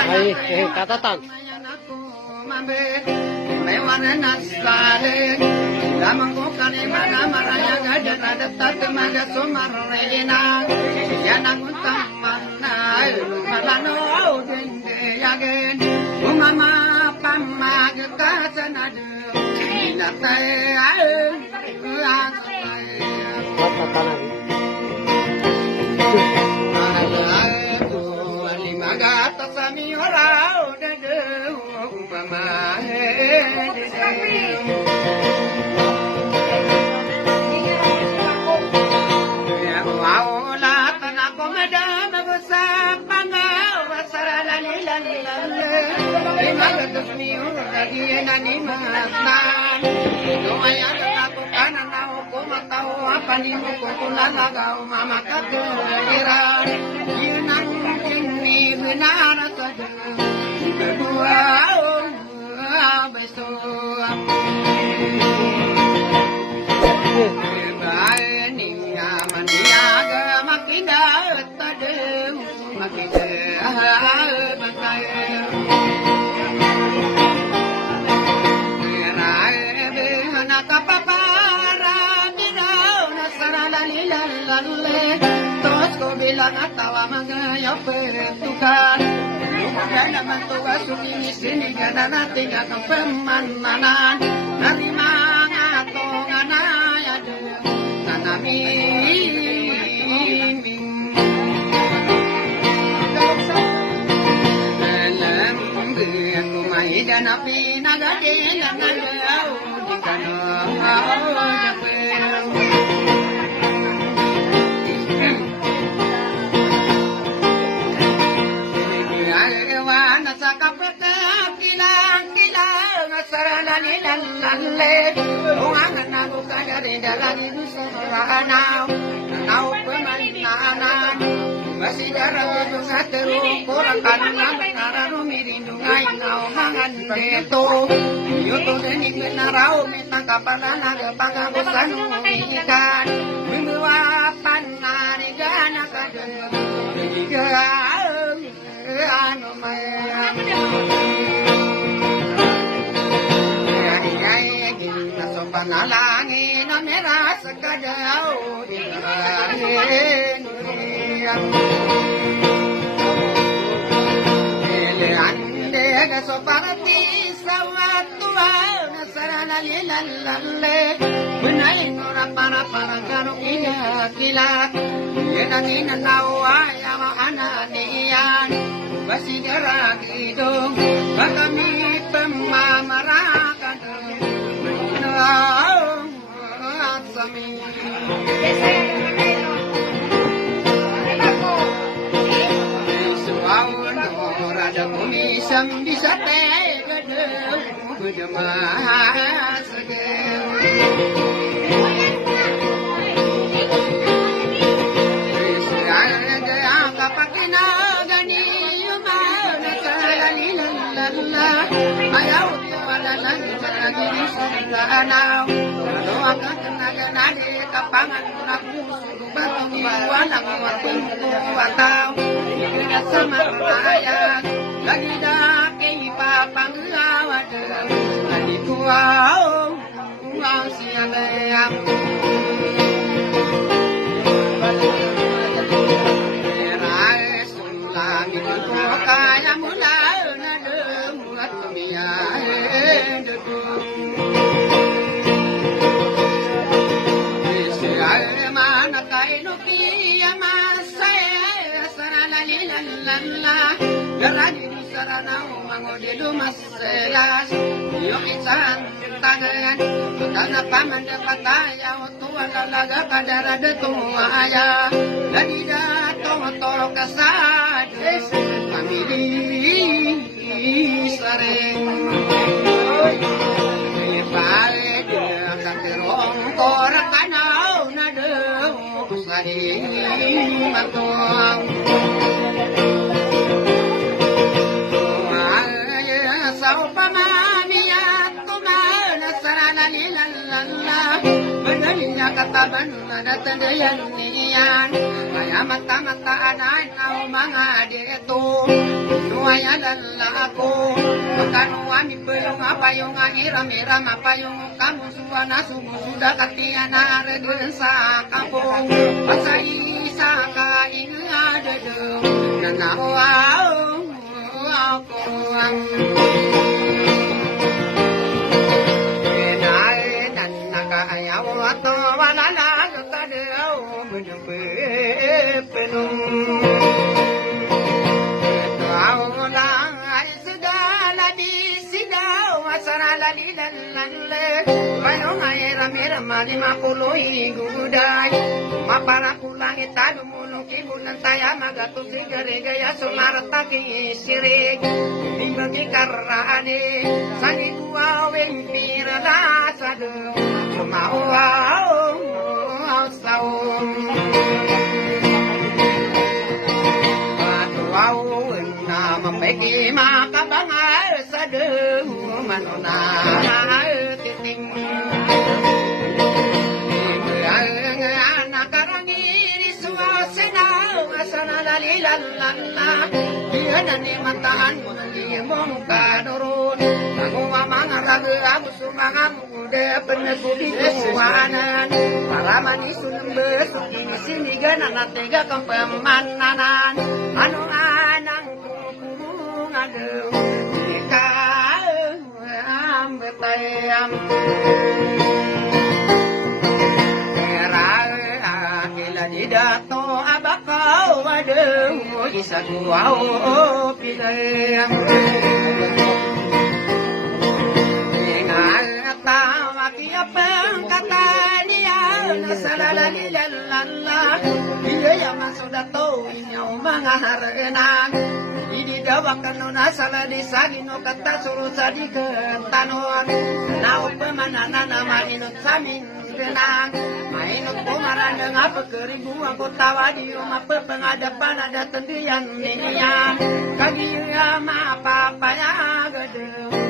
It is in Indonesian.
Ay, katatag. Lamang ko kanimana maraya gadat maga sumarena yan ang utaman na malano dende yagen umama pamag kasanadu ilatay Magata sa mi oraw dede umama Terus ko bilang atawa mga pertukan Kaya naman tugas sini Gana natin ang pemananan Dari mga tongan ayad Nanamiming Alam biyan kumahigan na pinagadilan na yaw Di ka na Lalle, uangan aku kadari dalani nusarana, nau pemananan, masih darah juga terus kurang kanan nararu mirindungai nau mangan deto, yoto deni menarau minta kapalan ada pangabusan ikan, membawa panari gana kadang, anu mayang. Panalangin na merah sekadau ilahin Eleande gaso parati sawatuwa nasarana lilalle Benayin orang para garong kilat Yenangin nawa yawa ananian Basi garagidong Bakami pemamarakan Ada kumisang di sate gadang berjemaah segel Saya kapakin agani yumana salalilalla ayaw tiwala diri sana Kalau akan tenaga nadi kapangan aku suruh batang iwalang waktu watau Tidak sama ayat lagi dah kehipa panggawat Lagi kuau uang siang yang Merai sulang itu kaya mula nade muat pemiyain dedung Mana kainu kiamat saya sarana lilalala Garani di sarana mangodidu maselas Yo isan tangan Tanah paman dapat ayah Tua lalaga kadara detua ayah Lagi datang toro kasad Kami di sareng Pale dia kakirong korak kanau nade Kusadi matuang Sao pamamiat kumana sarana lilalala Benaling nya kataban ada tendayan niyan kaya mata-mata anan au mga dito nuaya lalako pagkanuan ipelong apayong iram-iram apayong kamu suwana sudah katiana reden sa kampung pasai sa kaing ada de nanawau aku ang ayaw ato wala na kadaw menyempe penung tahu lang ay segala di sidaw asarala lilalle bayong ay ramira malima puloy guday mapara pulang itado mulong kibunan taya magato sigare gaya sumarata ki sirig ibagi karraane sani kuaweng pirala sadu mau saum wow na mamegi makabangal sadu manona titing nakarangiri suasana asana lalilalala dia nani mataan mong kadurun aku mamang ragu aku sumangam udah penekubi kesuanan para manis sunembe di sini gana natega kempemananan anu anang kurung ade ika betayam kila didato abakau ade isa kuau pidayam Tiapang kata dia nasalalalilalala dia yang sudah tahu inyau mga harenang di dawakan nuna salah disagino kata suruh sadi ke tanon nau pemanana nama inut samin genang mainut kumaran dengan pekeribu aku tawa di rumah pengadapan ada tendian ninian kagi ya ma apa ya gede